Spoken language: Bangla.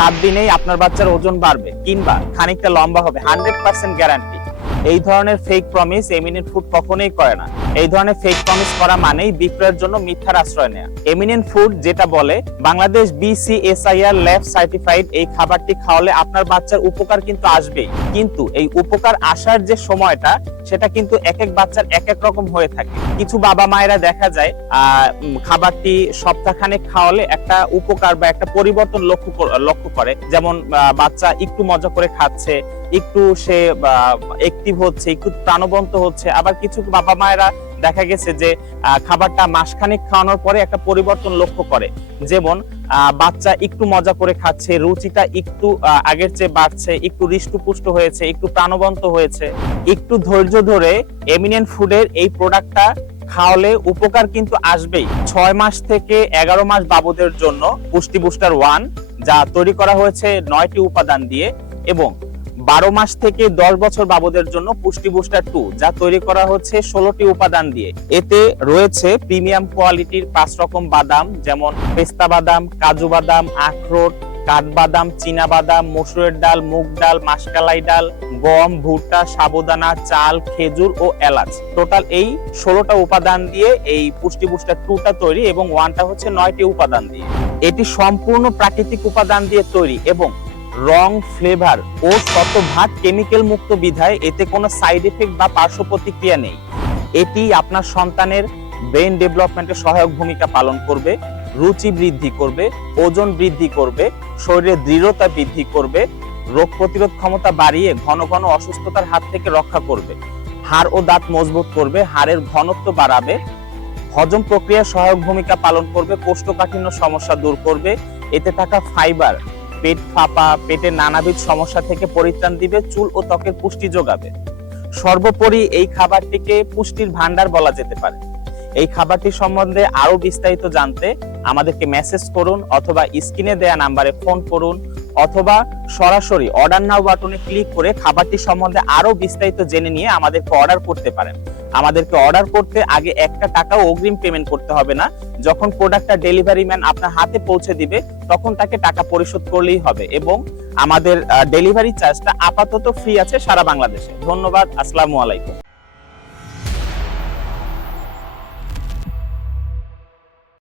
7 দিনেই আপনার বাচ্চার ওজন বাড়বে কিংবা খানিকটা লম্বা হবে, 100% গ্যারান্টি। এই ধরনের ফেক প্রমিস এমিনেন্ট ফুড কখনোই করে না। এই ধরনের ফেক প্রমিস করা মানেই বিক্রয়ের জন্য মিথ্যার আশ্রয় নেওয়া। এমিনেন্ট ফুড যেটা বলে, বাংলাদেশ BCSIR ল্যাব সার্টিফাইড এই খাবারটি খাওয়ালে আপনার বাচ্চার উপকার কিন্তু আসবেই, কিন্তু এই উপকার আসার যে সময়টা সেটা কিন্তু এক এক বাচ্চার এক এক রকম হয়ে থাকে। কিছু বাবা মায়েরা দেখা যায় খাবারটি সপ্তাহখানেক খাওয়ালে একটা উপকার বা একটা পরিবর্তন লক্ষ্য করে, যেমন বাচ্চা একটু মজা করে খাচ্ছে, একটু সে অ্যাক্টিভ হচ্ছে, একটু প্রাণবন্ত হচ্ছে। আবার কিছু বাবা মায়েরা দেখা গেছে যে খাবারটা মাসখানেক খাওয়ানোর পরে একটা পরিবর্তন লক্ষ্য করে, যেমন বাচ্চা একটু মজা করে খাচ্ছে, রুচিটা একটু আগের চেয়ে বাড়ছে, একটু হৃষ্টপুষ্ট হয়েছে, একটু প্রাণবন্ত হয়েছে। একটু ধৈর্য ধরে এমিনেন্ট ফুডের এই প্রোডাক্টটা খাওয়ালে উপকার কিন্তু আসবেই। 6 মাস থেকে 11 মাস বাবুদের জন্য পুষ্টি বুস্টার 1 যা তৈরি করা হয়েছে 9টি উপাদান দিয়ে, এবং 12 মাস থেকে 10 বছর বাবুদের জন্য পুষ্টি বুস্টার 2 যা তৈরি করা হচ্ছে 16টি উপাদান দিয়ে। এতে রয়েছে প্রিমিয়াম কোয়ালিটির 5 রকম বাদাম, যেমন পেস্তা বাদাম, কাজু বাদাম, আখরোট, কাঠবাদাম, চীনা বাদাম, মসুরের ডাল, মুগ ডাল, মাসকালাই ডাল, গম, ভুট্টা, সাবুদানা, চাল, খেজুর ও এলাচ। টোটাল এই 16টা উপাদান দিয়ে এই পুষ্টি বুস্টার 2টা তৈরি, এবং 1টা হচ্ছে 9টি উপাদান দিয়ে। এটি সম্পূর্ণ প্রাকৃতিক উপাদান দিয়ে তৈরি এবং রং, ফ্লেভার ও শতভাগ কেমিক্যাল মুক্ত বিধায় এতে কোনো সাইড এফেক্ট বা পার্শ্ব প্রতিক্রিয়া নেই। এটি আপনার সন্তানের ব্রেন ডেভেলপমেন্টে সহায়ক ভূমিকা পালন করবে, রুচি বৃদ্ধি করবে, ওজন বৃদ্ধি করবে, শরীরের দৃঢ়তা বৃদ্ধি করবে, রোগ প্রতিরোধ ক্ষমতা বাড়িয়ে ঘন ঘন অসুস্থতার হাত থেকে রক্ষা করবে, হাড় ও দাঁত মজবুত করবে, হাড়ের ঘনত্ব বাড়াবে, হজম প্রক্রিয়ায় সহায়ক ভূমিকা পালন করবে, কোষ্ঠকাঠিন্য সমস্যা দূর করবে। এতে থাকা ফাইবার পেট ফাঁপা, পেটের নানাবিধ সমস্যা থেকে পরিত্রাণ দিবে, চুল ও ত্বকের পুষ্টি যোগাবে। সর্বোপরি এই খাবারটিকে পুষ্টির ভান্ডার বলা যেতে পারে। এই খাবারটি সম্বন্ধে আরো বিস্তারিত জানতে আমাদেরকে মেসেজ করুন, অথবা স্ক্রিনে দেয়া নাম্বারে ফোন করুন, অথবা সরাসরি অর্ডার নাও বাটনে ক্লিক করে খাবারটি সম্বন্ধে আরো বিস্তারিত জেনে নিয়ে আমাদেরকে অর্ডার করতে পারেন। আমাদেরকে অর্ডার করতে আগে 1 টাকাও অগ্রিম পেমেন্ট করতে হবে না। যখন প্রোডাক্টটা ডেলিভারি ম্যান আপনার হাতে পৌঁছে দিবে তখন তাকে টাকা পরিশোধ করলেই হবে, এবং আমাদের ডেলিভারি চার্জটা আপাতত ফ্রি আছে সারা বাংলাদেশে। ধন্যবাদ। আসসালামু আলাইকুম।